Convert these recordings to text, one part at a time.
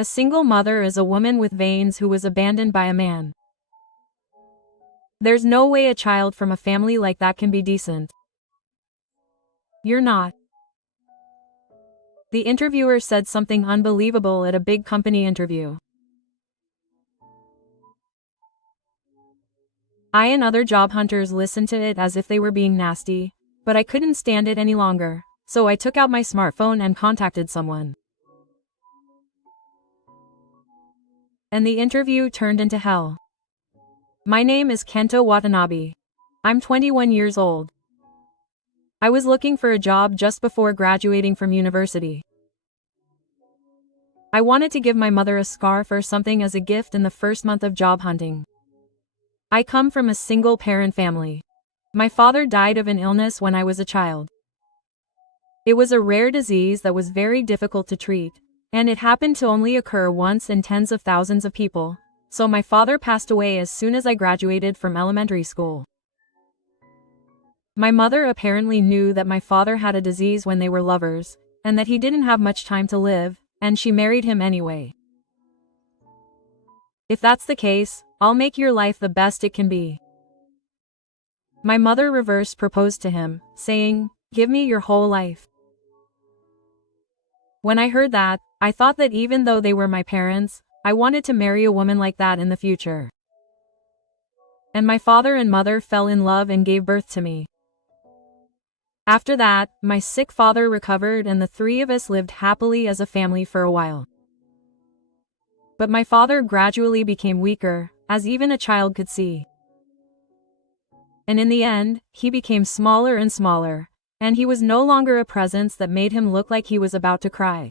A single mother is a woman with veins who was abandoned by a man. There's no way a child from a family like that can be decent. You're not. The interviewer said something unbelievable at a big company interview. I and other job hunters listened to it as if they were being nasty, but I couldn't stand it any longer, so I took out my smartphone and contacted someone. And the interview turned into hell. My name is Kento Watanabe. I'm 21 years old. I was looking for a job just before graduating from university. I wanted to give my mother a scarf or something as a gift in the first month of job hunting. I come from a single-parent family. My father died of an illness when I was a child. It was a rare disease that was very difficult to treat, and it happened to only occur once in tens of thousands of people, so my father passed away as soon as I graduated from elementary school. My mother apparently knew that my father had a disease when they were lovers, and that he didn't have much time to live, and she married him anyway. If that's the case, I'll make your life the best it can be. My mother reverse proposed to him, saying, "Give me your whole life." When I heard that, I thought that even though they were my parents, I wanted to marry a woman like that in the future. And my father and mother fell in love and gave birth to me. After that, my sick father recovered and the three of us lived happily as a family for a while. But my father gradually became weaker, as even a child could see. And in the end, he became smaller and smaller, and he was no longer a presence that made him look like he was about to cry.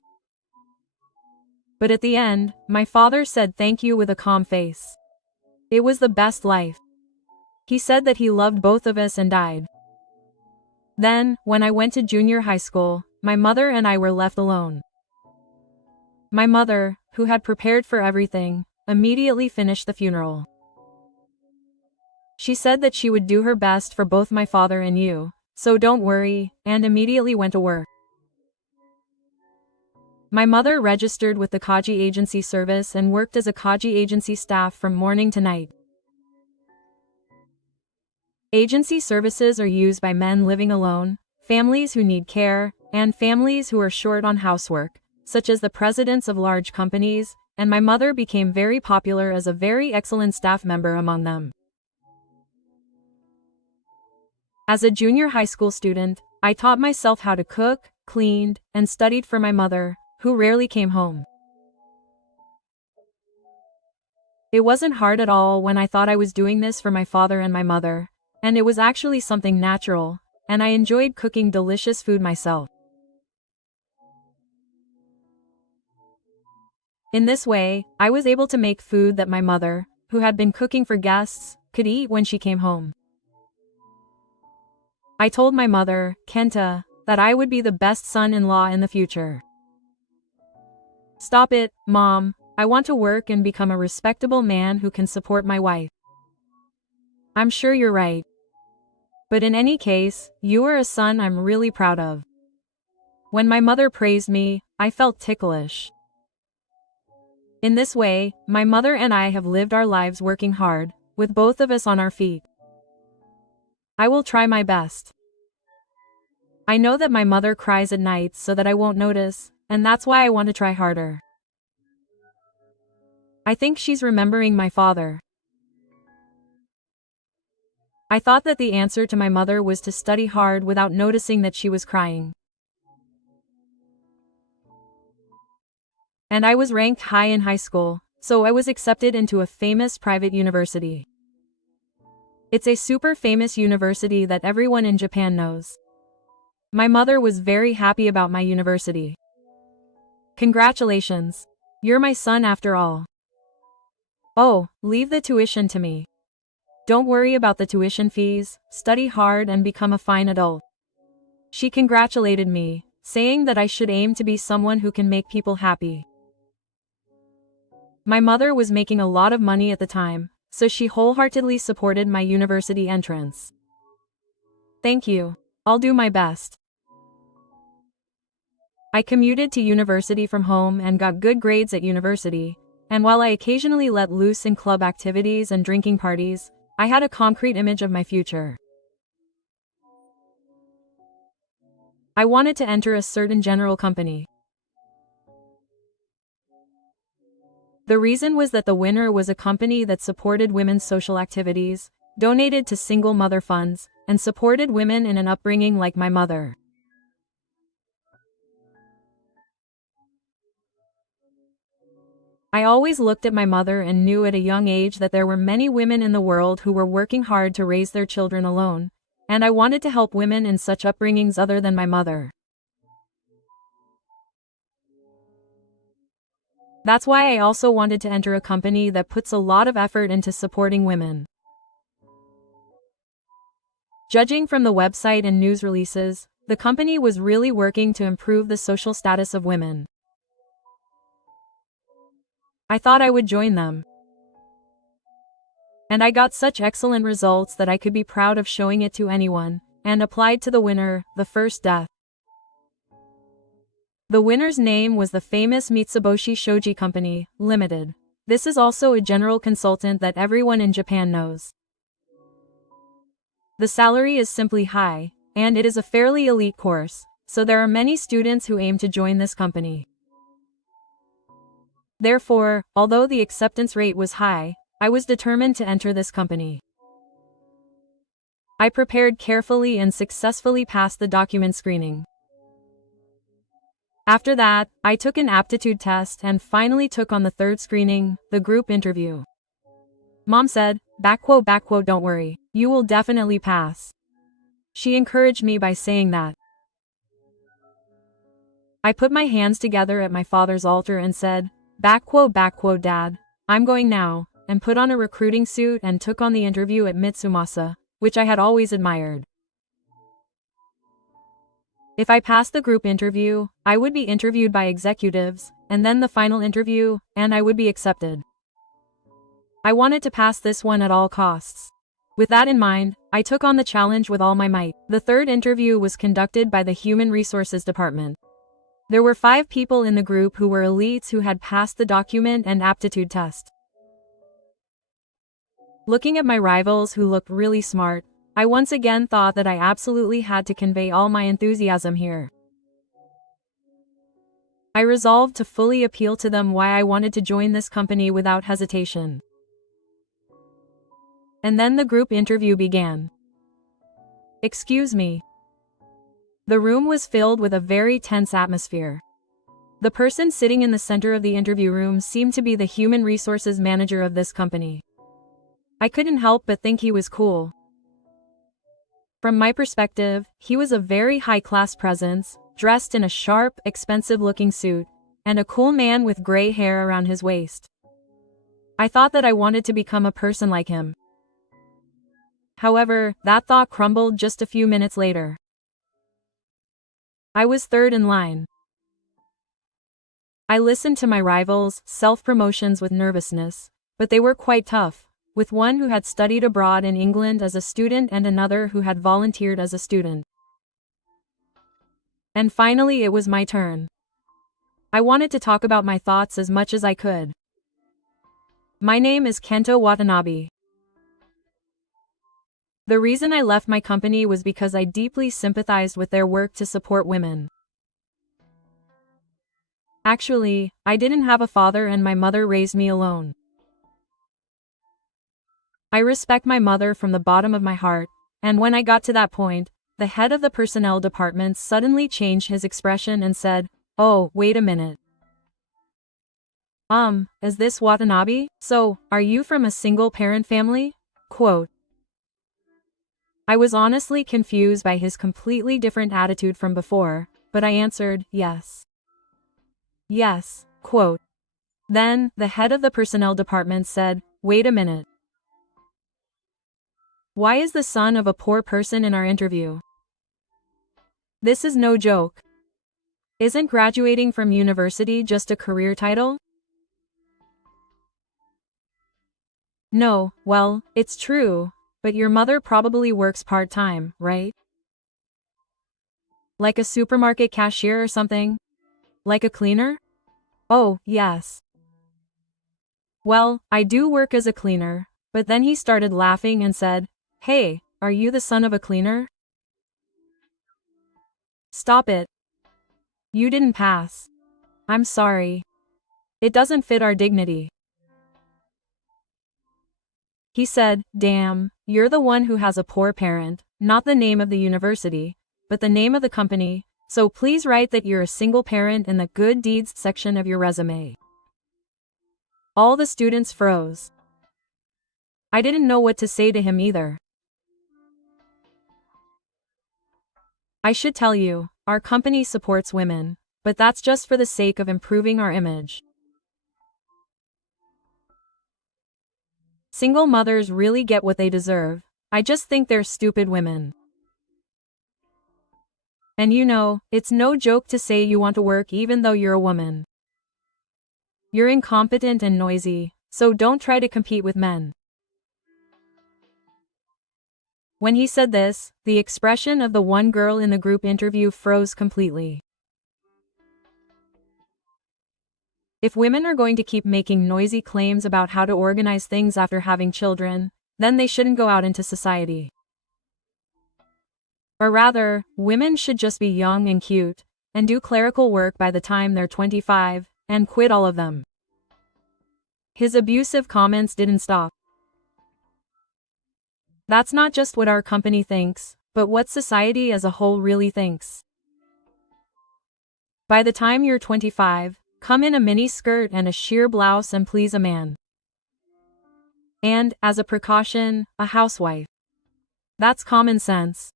But at the end, my father said thank you with a calm face. It was the best life. He said that he loved both of us and died. Then, when I went to junior high school, my mother and I were left alone. My mother, who had prepared for everything, immediately finished the funeral. She said that she would do her best for both my father and you, so don't worry, and immediately went to work. My mother registered with the Kaji agency service and worked as a Kaji agency staff from morning to night. Agency services are used by men living alone, families who need care, and families who are short on housework, such as the presidents of large companies, and my mother became very popular as a very excellent staff member among them. As a junior high school student, I taught myself how to cook, cleaned, and studied for my mother, who rarely came home. It wasn't hard at all when I thought I was doing this for my father and my mother, and it was actually something natural, and I enjoyed cooking delicious food myself. In this way, I was able to make food that my mother, who had been cooking for guests, could eat when she came home. I told my mother, Kenta, that I would be the best son-in-law in the future. Stop it, Mom. I want to work and become a respectable man who can support my wife. I'm sure you're right. But in any case, you are a son I'm really proud of. When my mother praised me, I felt ticklish. In this way, my mother and I have lived our lives working hard, with both of us on our feet. I will try my best. I know that my mother cries at night so that I won't notice, and that's why I want to try harder. I think she's remembering my father. I thought that the answer to my mother was to study hard without noticing that she was crying. And I was ranked high in high school, so I was accepted into a famous private university. It's a super famous university that everyone in Japan knows. My mother was very happy about my university. Congratulations. You're my son after all. Oh, leave the tuition to me. Don't worry about the tuition fees, study hard and become a fine adult. She congratulated me, saying that I should aim to be someone who can make people happy. My mother was making a lot of money at the time, so she wholeheartedly supported my university entrance. Thank you. I'll do my best. I commuted to university from home and got good grades at university, and while I occasionally let loose in club activities and drinking parties, I had a concrete image of my future. I wanted to enter a certain general company. The reason was that the winner was a company that supported women's social activities, donated to single mother funds, and supported women in an upbringing like my mother. I always looked at my mother and knew at a young age that there were many women in the world who were working hard to raise their children alone, and I wanted to help women in such upbringings other than my mother. That's why I also wanted to enter a company that puts a lot of effort into supporting women. Judging from the website and news releases, the company was really working to improve the social status of women. I thought I would join them. And I got such excellent results that I could be proud of showing it to anyone, and applied to the winner, the first death. The winner's name was the famous Mitsubishi Shoji Company, Limited. This is also a general consultant that everyone in Japan knows. The salary is simply high, and it is a fairly elite course, so there are many students who aim to join this company. Therefore, although the acceptance rate was high, I was determined to enter this company. I prepared carefully and successfully passed the document screening. After that, I took an aptitude test and finally took on the third screening, the group interview. Mom said, "Don't worry, you will definitely pass." She encouraged me by saying that. I put my hands together at my father's altar and said, "Dad, I'm going now," and put on a recruiting suit and took on the interview at Mitsumasa, which I had always admired. If I passed the group interview, I would be interviewed by executives, and then the final interview, and I would be accepted. I wanted to pass this one at all costs. With that in mind, I took on the challenge with all my might. The third interview was conducted by the Human Resources Department. There were 5 people in the group who were elites who had passed the document and aptitude test. Looking at my rivals who looked really smart, I once again thought that I absolutely had to convey all my enthusiasm here. I resolved to fully appeal to them why I wanted to join this company without hesitation. And then the group interview began. Excuse me. The room was filled with a very tense atmosphere. The person sitting in the center of the interview room seemed to be the human resources manager of this company. I couldn't help but think he was cool. From my perspective, he was a very high-class presence, dressed in a sharp, expensive-looking suit, and a cool man with gray hair around his waist. I thought that I wanted to become a person like him. However, that thought crumbled just a few minutes later. I was third in line. I listened to my rivals' self-promotions with nervousness, but they were quite tough, with one who had studied abroad in England as a student and another who had volunteered as a student. And finally it was my turn. I wanted to talk about my thoughts as much as I could. My name is Kento Watanabe. The reason I left my company was because I deeply sympathized with their work to support women. Actually, I didn't have a father and my mother raised me alone. I respect my mother from the bottom of my heart, and when I got to that point, the head of the personnel department suddenly changed his expression and said, "Oh, wait a minute. Is this Watanabe? So, are you from a single-parent family?" Quote. I was honestly confused by his completely different attitude from before, but I answered, "Yes." "Yes." Quote. Then, the head of the personnel department said, "Wait a minute. Why is the son of a poor person in our interview? This is no joke. Isn't graduating from university just a career title?" "No, well, it's true, but your mother probably works part-time, right? Like a supermarket cashier or something?" Like a cleaner? Oh, yes. Well, I do work as a cleaner, but then he started laughing and said, "Hey, are you the son of a cleaner? Stop it. You didn't pass. I'm sorry. It doesn't fit our dignity." He said, "Damn, you're the one who has a poor parent, not the name of the university, but the name of the company, so please write that you're a single parent in the good deeds section of your resume." All the students froze. I didn't know what to say to him either. I should tell you, our company supports women, but that's just for the sake of improving our image. Single mothers really get what they deserve. I just think they're stupid women. And you know, it's no joke to say you want to work even though you're a woman. You're incompetent and noisy, so don't try to compete with men. When he said this, the expression of the one girl in the group interview froze completely. If women are going to keep making noisy claims about how to organize things after having children, then they shouldn't go out into society. Or rather, women should just be young and cute, and do clerical work by the time they're 25, and quit all of them. His abusive comments didn't stop. That's not just what our company thinks, but what society as a whole really thinks. By the time you're 25, come in a mini skirt and a sheer blouse and please a man. And, as a precaution, a housewife. That's common sense.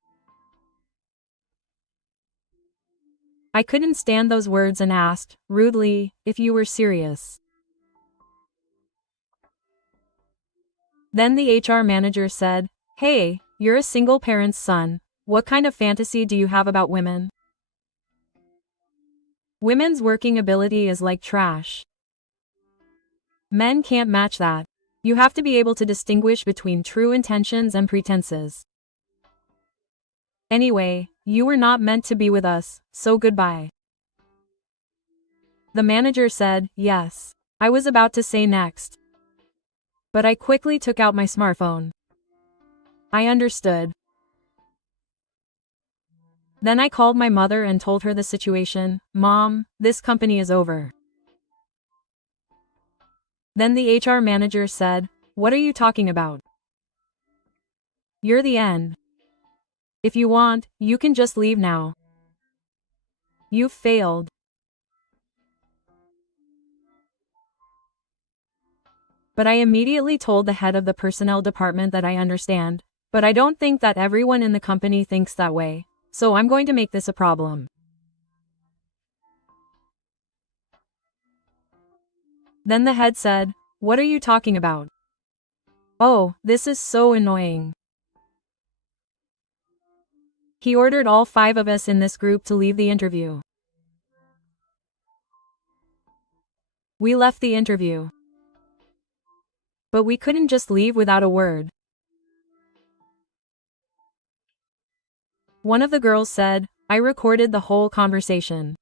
I couldn't stand those words and asked, rudely, if you were serious. Then the HR manager said, "Hey, you're a single parent's son. What kind of fantasy do you have about women? Women's working ability is like trash. Men can't match that. You have to be able to distinguish between true intentions and pretenses. Anyway, you were not meant to be with us, so goodbye." The manager said, "Yes. I was about to say next. But I quickly took out my smartphone. I understood. Then I called my mother and told her the situation. Mom, this company is over." Then the HR manager said, "What are you talking about? You're the end. If you want, you can just leave now. You've failed." But I immediately told the head of the personnel department that I understand, but I don't think that everyone in the company thinks that way, so I'm going to make this a problem. Then the head said, "What are you talking about? Oh, this is so annoying." He ordered all 5 of us in this group to leave the interview. We left the interview. But we couldn't just leave without a word. One of the girls said, "I recorded the whole conversation."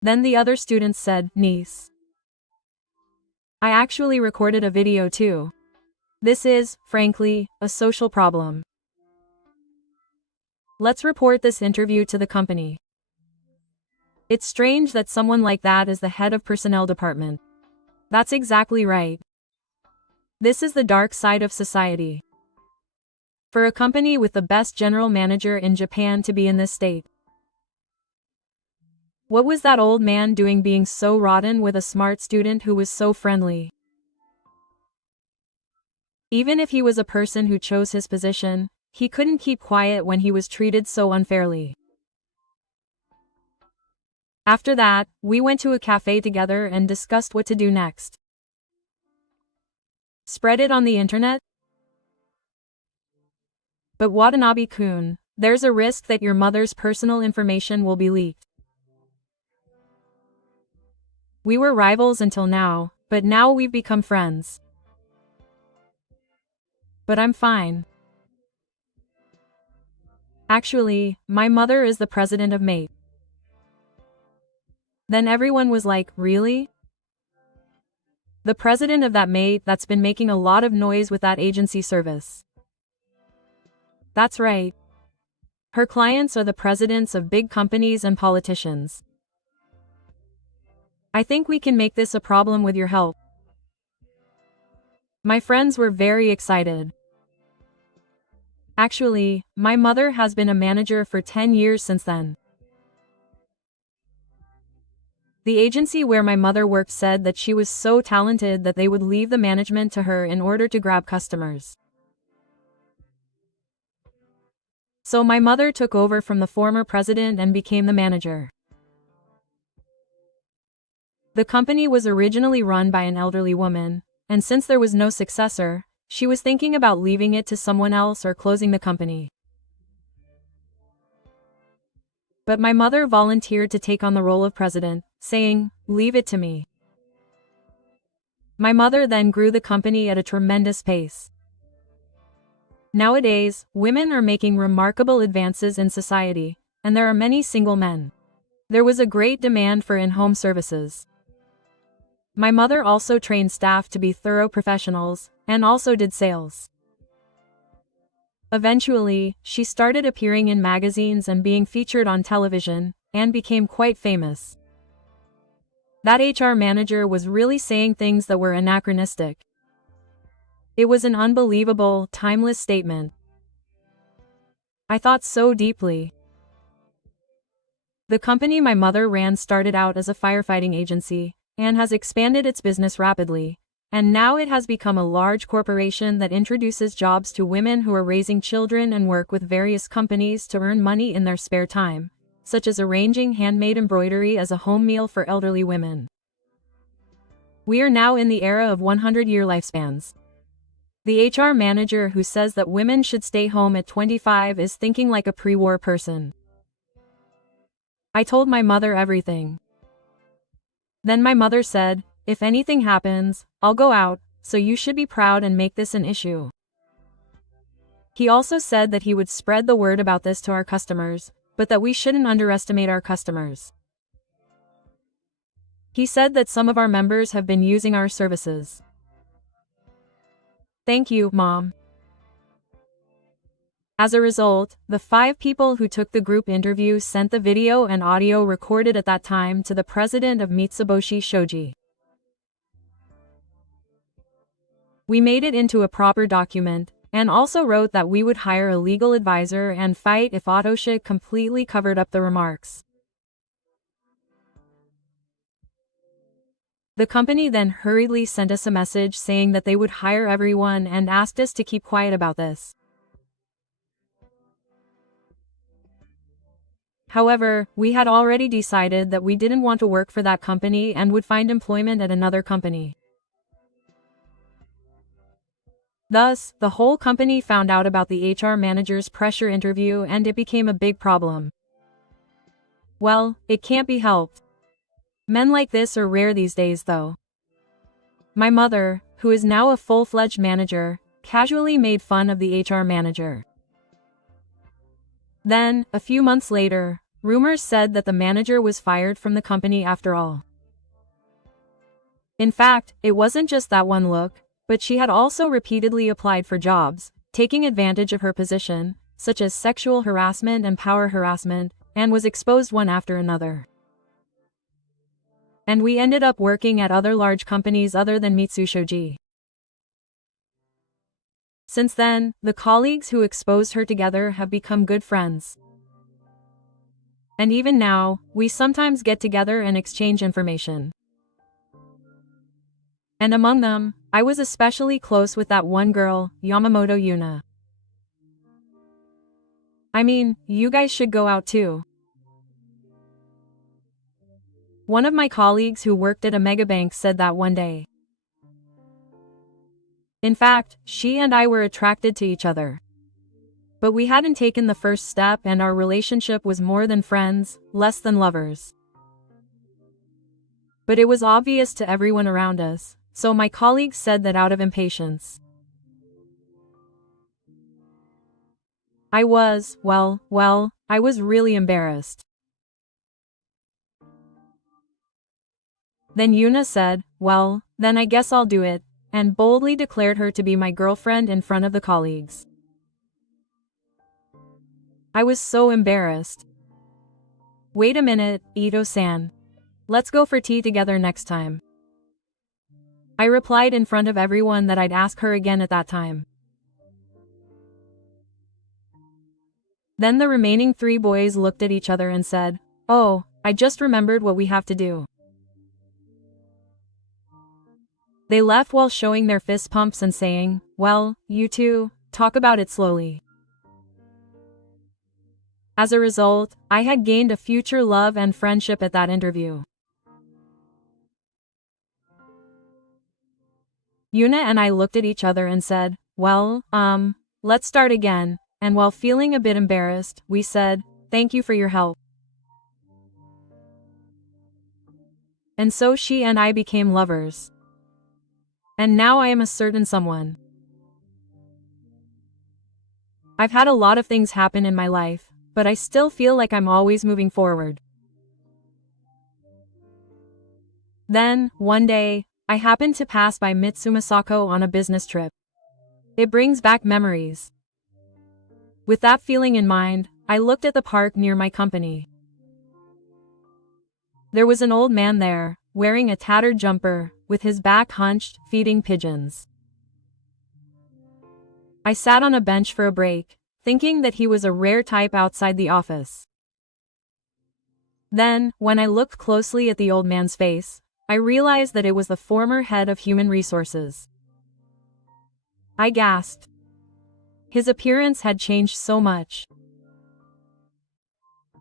Then the other students said, "Niece. I actually recorded a video too. This is, frankly, a social problem. Let's report this interview to the company." It's strange that someone like that is the head of personnel department. That's exactly right. This is the dark side of society. For a company with the best general manager in Japan to be in this state. What was that old man doing being so rotten with a smart student who was so friendly? Even if he was a person who chose his position, he couldn't keep quiet when he was treated so unfairly. After that, we went to a cafe together and discussed what to do next. Spread it on the internet? But Watanabe-kun, there's a risk that your mother's personal information will be leaked. We were rivals until now, but now we've become friends. But I'm fine. Actually, my mother is the president of MATE. Then everyone was like, really? The president of that mate that's been making a lot of noise with that agency service. That's right. Her clients are the presidents of big companies and politicians. I think we can make this a problem with your help. My friends were very excited. Actually, my mother has been a manager for 10 years since then. The agency where my mother worked said that she was so talented that they would leave the management to her in order to grab customers. So my mother took over from the former president and became the manager. The company was originally run by an elderly woman, and since there was no successor, she was thinking about leaving it to someone else or closing the company. But my mother volunteered to take on the role of president, saying, "Leave it to me." My mother then grew the company at a tremendous pace. Nowadays, women are making remarkable advances in society, and there are many single men. There was a great demand for in-home services. My mother also trained staff to be thorough professionals, and also did sales. Eventually, she started appearing in magazines and being featured on television, and became quite famous. That HR manager was really saying things that were anachronistic. It was an unbelievable, timeless statement. I thought so deeply. The company my mother ran started out as a firefighting agency, and has expanded its business rapidly, and now it has become a large corporation that introduces jobs to women who are raising children and work with various companies to earn money in their spare time, such as arranging handmade embroidery as a home meal for elderly women. We are now in the era of 100-year lifespans. The HR manager who says that women should stay home at 25 is thinking like a pre-war person. I told my mother everything. Then my mother said, "If anything happens, I'll go out, so you should be proud and make this an issue." He also said that he would spread the word about this to our customers, but that we shouldn't underestimate our customers. He said that some of our members have been using our services. Thank you, Mom. As a result, the 5 people who took the group interview sent the video and audio recorded at that time to the president of Mitsubishi Shoji. We made it into a proper document, and also wrote that we would hire a legal advisor and fight if Autoshik completely covered up the remarks. The company then hurriedly sent us a message saying that they would hire everyone and asked us to keep quiet about this. However, we had already decided that we didn't want to work for that company and would find employment at another company. Thus, the whole company found out about the HR manager's pressure interview and it became a big problem. Well, it can't be helped. Men like this are rare these days though. My mother, who is now a full-fledged manager, casually made fun of the HR manager. Then, a few months later, rumors said that the manager was fired from the company after all. In fact, it wasn't just that one look, but she had also repeatedly applied for jobs, taking advantage of her position, such as sexual harassment and power harassment, and was exposed one after another. And we ended up working at other large companies other than Mitsubishi. Since then, the colleagues who exposed her together have become good friends. And even now, we sometimes get together and exchange information. And among them, I was especially close with that one girl, Yamamoto Yuna. I mean, you guys should go out too. One of my colleagues who worked at a megabank said that one day. In fact, she and I were attracted to each other. But we hadn't taken the first step and our relationship was more than friends, less than lovers. But it was obvious to everyone around us, so my colleagues said that out of impatience. I was, I was really embarrassed. Then Yuna said, "Well, then I guess I'll do it," and boldly declared her to be my girlfriend in front of the colleagues. I was so embarrassed. "Wait a minute, Ito-san. Let's go for tea together next time." I replied in front of everyone that I'd ask her again at that time. Then the remaining 3 boys looked at each other and said, "Oh, I just remembered what we have to do." They left while showing their fist pumps and saying, "Well, you two, talk about it slowly." As a result, I had gained a future love and friendship at that interview. Yuna and I looked at each other and said, "Well, let's start again," and while feeling a bit embarrassed, we said, "Thank you for your help." And so she and I became lovers. And now I am a certain someone. I've had a lot of things happen in my life, but I still feel like I'm always moving forward. Then, one day, I happened to pass by Mitsumasako on a business trip. It brings back memories. With that feeling in mind, I looked at the park near my company. There was an old man there, wearing a tattered jumper, with his back hunched, feeding pigeons. I sat on a bench for a break, thinking that he was a rare type outside the office. Then, when I looked closely at the old man's face, I realized that it was the former head of human resources. I gasped. His appearance had changed so much.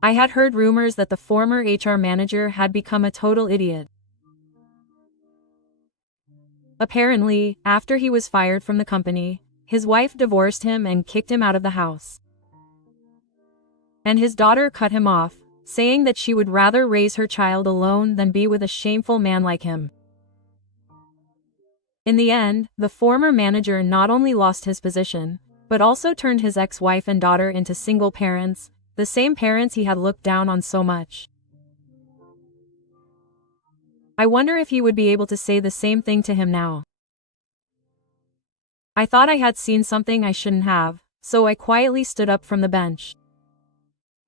I had heard rumors that the former HR manager had become a total idiot. Apparently, after he was fired from the company, his wife divorced him and kicked him out of the house. And his daughter cut him off, saying that she would rather raise her child alone than be with a shameful man like him. In the end, the former manager not only lost his position, but also turned his ex-wife and daughter into single parents, the same parents he had looked down on so much. I wonder if he would be able to say the same thing to him now. I thought I had seen something I shouldn't have, so I quietly stood up from the bench.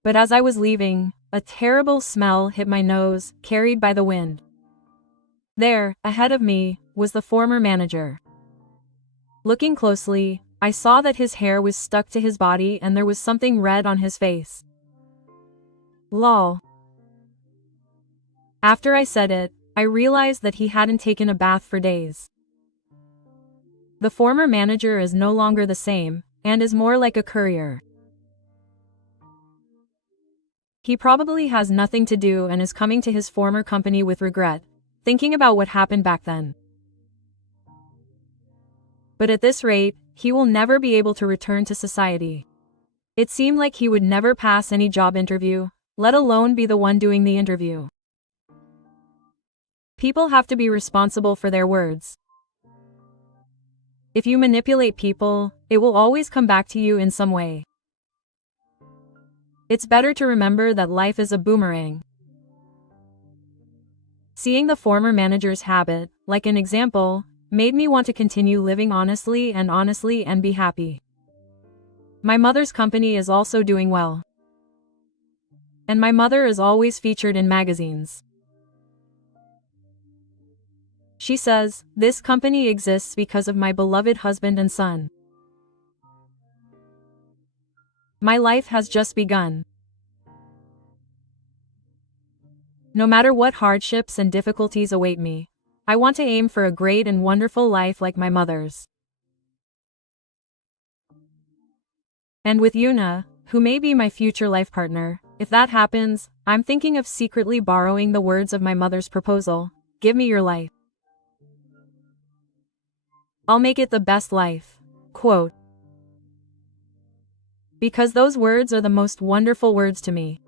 But as I was leaving, a terrible smell hit my nose, carried by the wind. There, ahead of me, was the former manager. Looking closely, I saw that his hair was stuck to his body and there was something red on his face. Lol. After I said it, I realized that he hadn't taken a bath for days. The former manager is no longer the same, and is more like a courier. He probably has nothing to do and is coming to his former company with regret, thinking about what happened back then. But at this rate, he will never be able to return to society. It seemed like he would never pass any job interview, let alone be the one doing the interview. People have to be responsible for their words. If you manipulate people, it will always come back to you in some way. It's better to remember that life is a boomerang. Seeing the former manager's habit, like an example, made me want to continue living honestly and be happy. My mother's company is also doing well. And my mother is always featured in magazines. She says, "This company exists because of my beloved husband and son." My life has just begun. No matter what hardships and difficulties await me, I want to aim for a great and wonderful life like my mother's. And with Yuna, who may be my future life partner, if that happens, I'm thinking of secretly borrowing the words of my mother's proposal, "Give me your life. I'll make it the best life." Quote. Because those words are the most wonderful words to me.